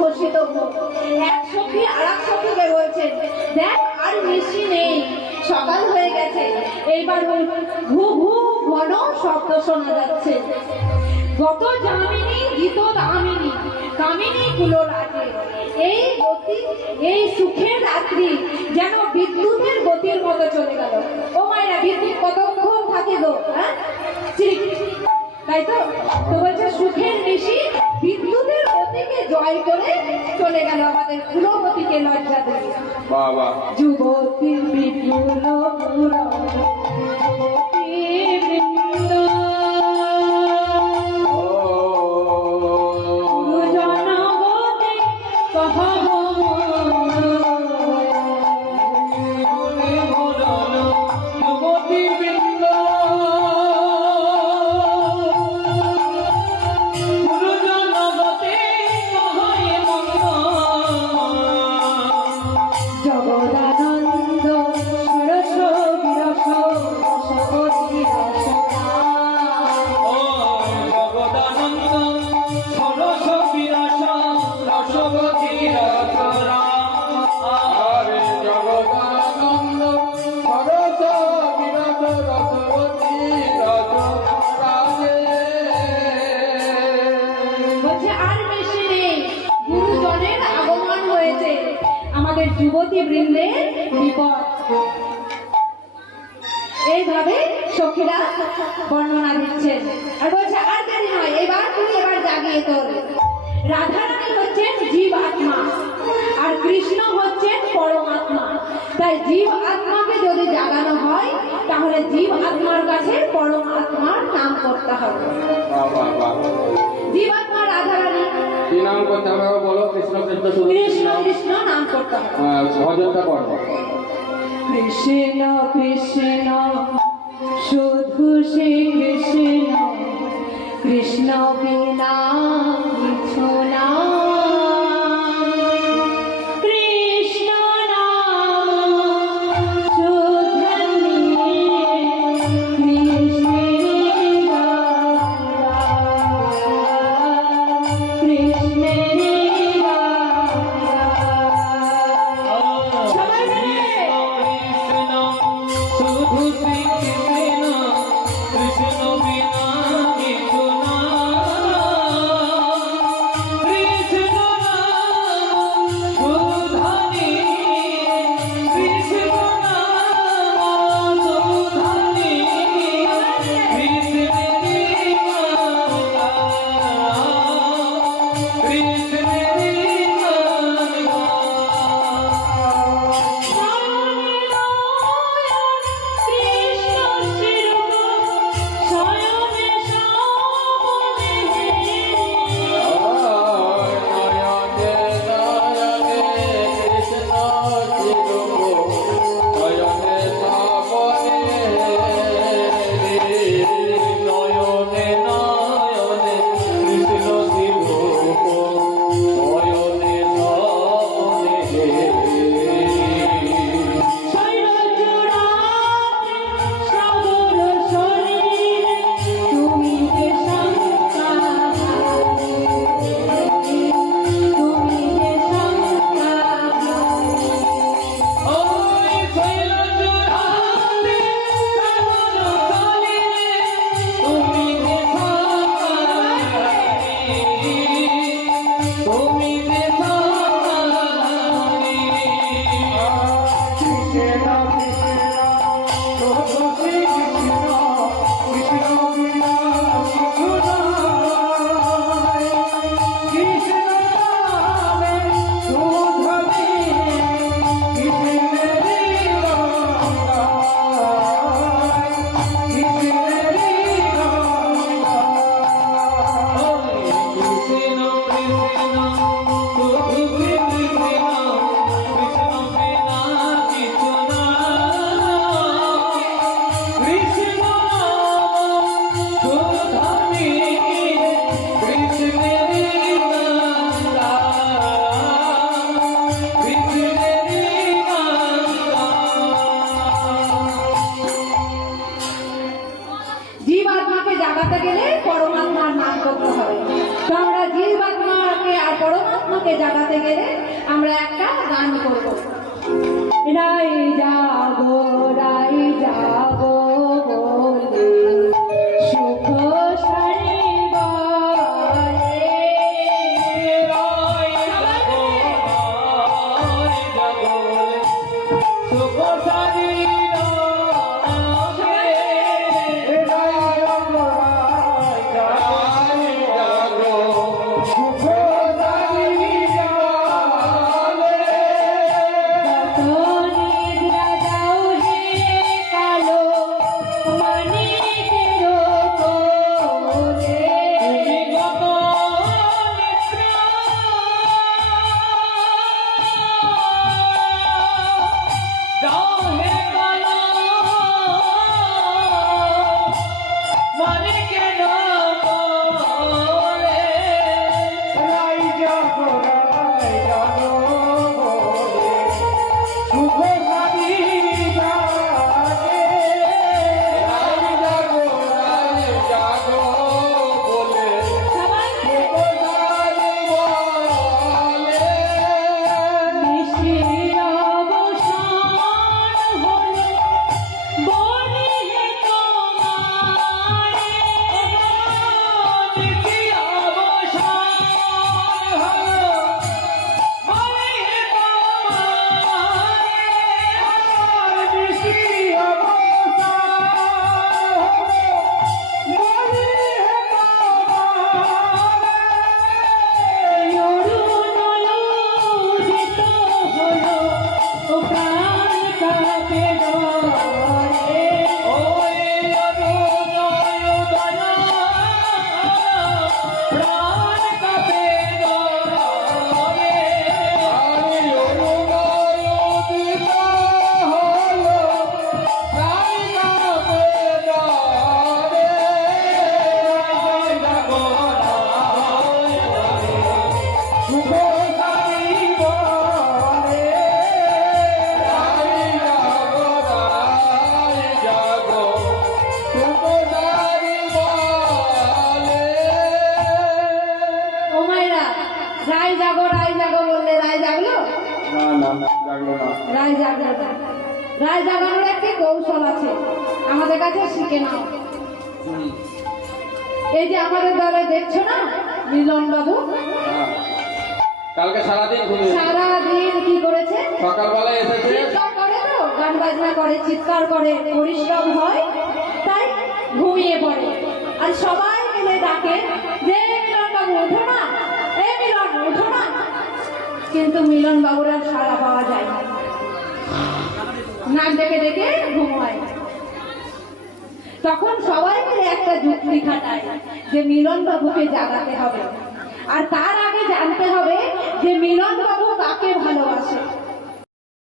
ঘোষিত মুখ। এক সখী আর এক সখীকে বলছেন, দেখ আর মিষ্টি নেই, সকাল হয়ে গেছে, এইবার ঘু ঘু ঘন শব্দ শোনা যাচ্ছে। গত যামিনী গীত দামিনী, কামিনী কুলো লাগে। এই গতি, এই সুখের রাত্রি যেন বিদ্যুতের গতির মতো চলে গেল। ও মায়েরা, বিদ্যুৎ কতক্ষণ থাকে গো, হ্যাঁ? তাই তো বলছে সুখের বেশি বিদ্যুতের গতিকে জয় করে চলে গেল আমাদের কুলবতীকে লজ্জা দিয়ে। বাবা যুবতী বিপুল যুবতী বৃন্দের বিপদ। এইভাবে সখীরা বর্ণনা দিচ্ছেন আর বলছে আর দেরি নয়, এবার তুই এবার জাগিয়ে তোর। রাধারানী হচ্ছেন জীব আত্মা আর কৃষ্ণ হচ্ছেন পরমাত্মা। তাই জীব আত্মাকে যদি জাগানো হয় তাহলে জীব আত্মার কাছে পরমাত্মার নাম করতে হবে। জীব আত্মা রাধারানী কি নাম করতে হবে বলো? কৃষ্ণ কৃষ্ণ কৃষ্ণ কৃষ্ণ নাম করতে হবে। ভজনটা করো। কৃষ্ণ কৃষ্ণ শুধু শ্রী কৃষ্ণ, কৃষ্ণ বিনা কিছু না। কৃষ্ণ নাম শুদ্ধ নিয়ে কৃষ্ণের বাবুকে জাগাতে গেলে আমরা একটা গান করব। রাই জাগো বলে সুখ শনিবারে। রায় জাগানোর একটি কৌশল আছে, আমাদের কাছে শিখে নাও। এই যে আমাদের দলে দেখছো না মিলন বাবু, কালকে সারাদিন ঘুমিয়ে সারাদিন কি করেছে? সকালবেলায় এসেছে, চিৎকার করে, তো গান বাজনা করে, চিৎকার করে, পরিশ্রম হয়, তাই ঘুমিয়ে পড়ে। আর সবাই মিলে ডাকে যে মিলন বাবু ওঠো না, এই মিলন ওঠো না, কিন্তু মিলন বাবুর আর সাড়া পাওয়া যায় না, নাক ডেকে ডেকে ঘুমায়। তখন সবাই মিলে একটা যুক্তি খাটায় যে মিলন বাবুকে জাগাতে হবে, আর তার আগে জানতে হবে যে মিলন বাবু কাকে ভালোবাসে।